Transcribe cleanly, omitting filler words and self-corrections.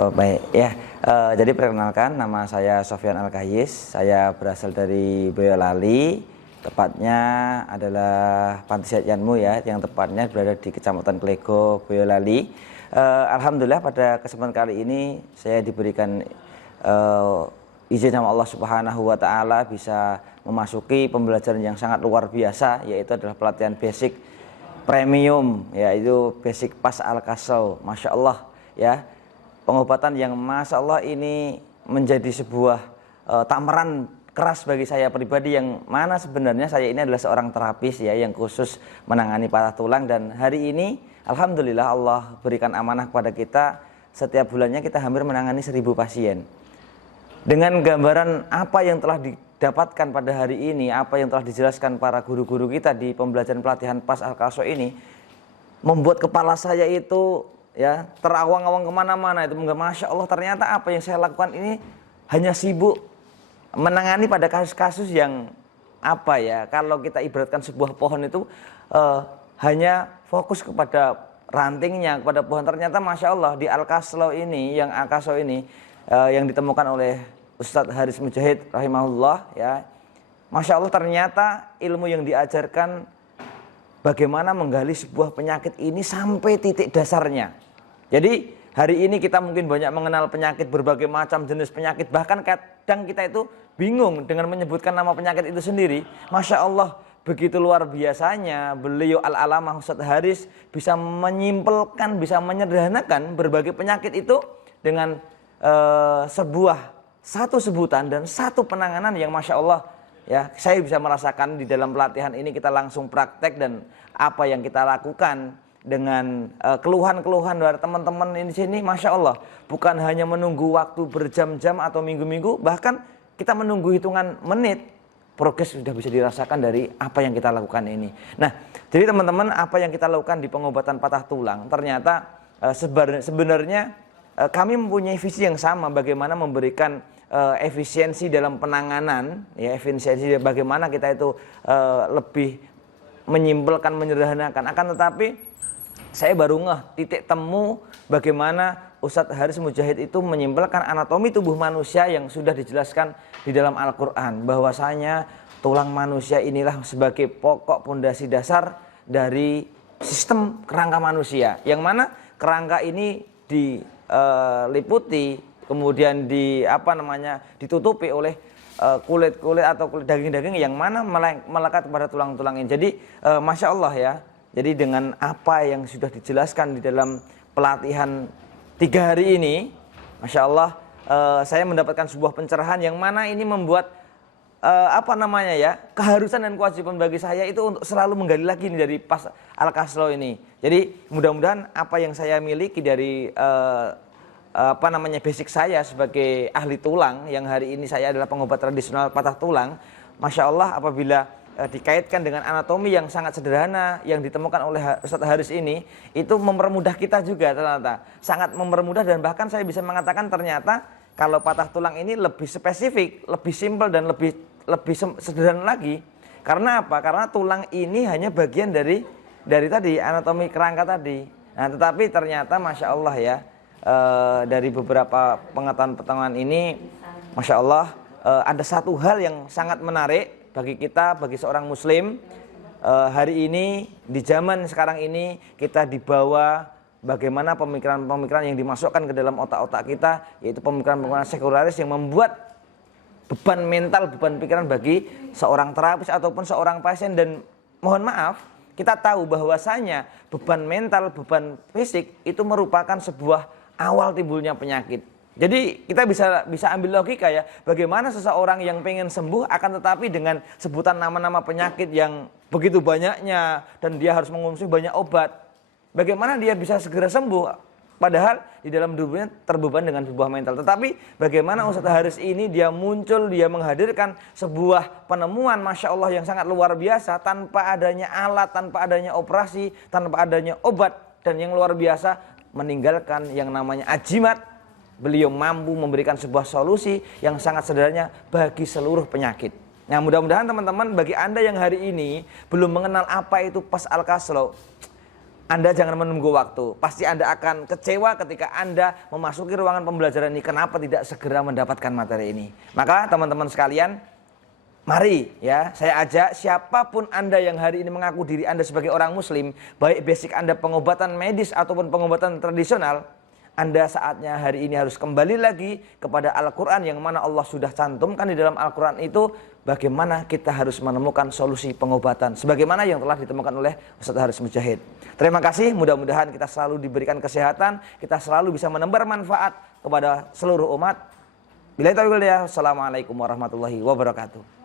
Oh baik ya, jadi perkenalkan nama saya Sofyan Al-Kayyis. Saya berasal dari Boyolali, tepatnya adalah Panti Sehat Yanmu ya, yang tepatnya berada di Kecamatan Klego, Boyolali. Alhamdulillah pada kesempatan kali ini saya diberikan izin sama Allah Subhanahu wa Ta'ala bisa memasuki pembelajaran yang sangat luar biasa, yaitu adalah pelatihan basic premium, yaitu basic pas Al-Kasau. Masya Allah ya, pengobatan yang Masya Allah ini menjadi sebuah tamaran keras bagi saya pribadi, yang mana sebenarnya saya ini adalah seorang terapis ya, yang khusus menangani patah tulang. Dan hari ini Alhamdulillah Allah berikan amanah kepada kita, setiap bulannya kita hampir menangani 1000 pasien. Dengan gambaran apa yang telah didapatkan pada hari ini, apa yang telah dijelaskan para guru-guru kita di pembelajaran pelatihan pas Al-Kasau ini, membuat kepala saya itu ya terawang-awang kemana-mana. Itu Masya Allah, ternyata apa yang saya lakukan ini hanya sibuk menangani pada kasus-kasus yang apa ya, kalau kita ibaratkan sebuah pohon itu hanya fokus kepada rantingnya, kepada pohon. Ternyata Masya Allah di Al-Kasau ini, yang ditemukan oleh Ustadz Haris Mujahid rahimahullah ya, Masya Allah ternyata ilmu yang diajarkan bagaimana menggali sebuah penyakit ini sampai titik dasarnya. Jadi hari ini kita mungkin banyak mengenal penyakit, berbagai macam jenis penyakit, bahkan kadang kita itu bingung dengan menyebutkan nama penyakit itu sendiri. Masya Allah begitu luar biasanya beliau Al-Alamah Ustadz Haris bisa menyimpulkan, bisa menyederhanakan berbagai penyakit itu dengan satu sebutan dan satu penanganan yang Masya Allah ya, saya bisa merasakan di dalam pelatihan ini. Kita langsung praktek, dan apa yang kita lakukan dengan keluhan-keluhan dari teman-teman ini sini, Masya Allah, bukan hanya menunggu waktu berjam-jam atau minggu-minggu, bahkan kita menunggu hitungan menit, progres sudah bisa dirasakan dari apa yang kita lakukan ini. Nah, jadi teman-teman, apa yang kita lakukan di pengobatan patah tulang, ternyata sebenarnya kami mempunyai visi yang sama, bagaimana memberikan efisiensi dalam penanganan, ya, efisiensi bagaimana kita itu lebih menyimpulkan, menyederhanakan. Akan tetapi saya baru ngeh titik temu bagaimana Ustadz Haris Mujahid itu menyimpulkan anatomi tubuh manusia yang sudah dijelaskan di dalam Al-Quran, bahwasanya tulang manusia inilah sebagai pokok pondasi dasar dari sistem kerangka manusia, yang mana kerangka ini diliputi, kemudian ditutupi oleh kulit-kulit atau kulit daging-daging yang mana melekat pada tulang-tulang ini. Jadi Masya Allah ya, jadi dengan apa yang sudah dijelaskan di dalam pelatihan 3 hari ini, Masya Allah, saya mendapatkan sebuah pencerahan yang mana ini membuat keharusan dan kewajiban bagi saya itu untuk selalu menggali lagi nih dari pas Al-Kasau ini. Jadi mudah-mudahan apa yang saya miliki dari basic saya sebagai ahli tulang, yang hari ini saya adalah pengobat tradisional patah tulang, Masya Allah apabila dikaitkan dengan anatomi yang sangat sederhana yang ditemukan oleh Ustadz Haris ini, itu mempermudah kita juga, ternyata sangat mempermudah. Dan bahkan saya bisa mengatakan ternyata kalau patah tulang ini lebih spesifik, lebih simpel, dan lebih sederhana lagi. Karena apa? Karena tulang ini hanya bagian dari tadi anatomi kerangka tadi. Nah, tetapi ternyata Masya Allah ya, dari beberapa pengetahuan ini, Masya Allah, ada satu hal yang sangat menarik bagi kita, bagi seorang muslim. Hari ini, di zaman sekarang ini, kita dibawa bagaimana pemikiran-pemikiran yang dimasukkan ke dalam otak-otak kita, yaitu pemikiran-pemikiran sekularis yang membuat beban mental, beban pikiran bagi seorang terapis ataupun seorang pasien. Dan mohon maaf, kita tahu bahwasanya beban mental, beban fisik itu merupakan sebuah awal timbulnya penyakit. Jadi kita bisa ambil logika ya, bagaimana seseorang yang pengen sembuh akan tetapi dengan sebutan nama-nama penyakit yang begitu banyaknya dan dia harus mengonsumsi banyak obat, bagaimana dia bisa segera sembuh? Padahal di dalam tubuhnya terbeban dengan sebuah mental. Tetapi bagaimana Ustadz Haris ini dia muncul, dia menghadirkan sebuah penemuan Masya Allah yang sangat luar biasa, tanpa adanya alat, tanpa adanya operasi, tanpa adanya obat, dan yang luar biasa meninggalkan yang namanya ajimat. Beliau mampu memberikan sebuah solusi yang sangat sederhana bagi seluruh penyakit. Nah, mudah-mudahan teman-teman, bagi Anda yang hari ini belum mengenal apa itu pas Al-Kasau, Anda jangan menunggu waktu. Pasti Anda akan kecewa ketika Anda memasuki ruangan pembelajaran ini. Kenapa tidak segera mendapatkan materi ini? Maka teman-teman sekalian, mari ya, saya ajak siapapun Anda yang hari ini mengaku diri Anda sebagai orang muslim, baik basic Anda pengobatan medis ataupun pengobatan tradisional, Anda saatnya hari ini harus kembali lagi kepada Al-Quran yang mana Allah sudah cantumkan di dalam Al-Quran itu bagaimana kita harus menemukan solusi pengobatan sebagaimana yang telah ditemukan oleh Ustaz Haris Mujahid. Terima kasih, mudah-mudahan kita selalu diberikan kesehatan, kita selalu bisa menebar manfaat kepada seluruh umat. Billahi taufiq wal hidayah. Assalamualaikum warahmatullahi wabarakatuh.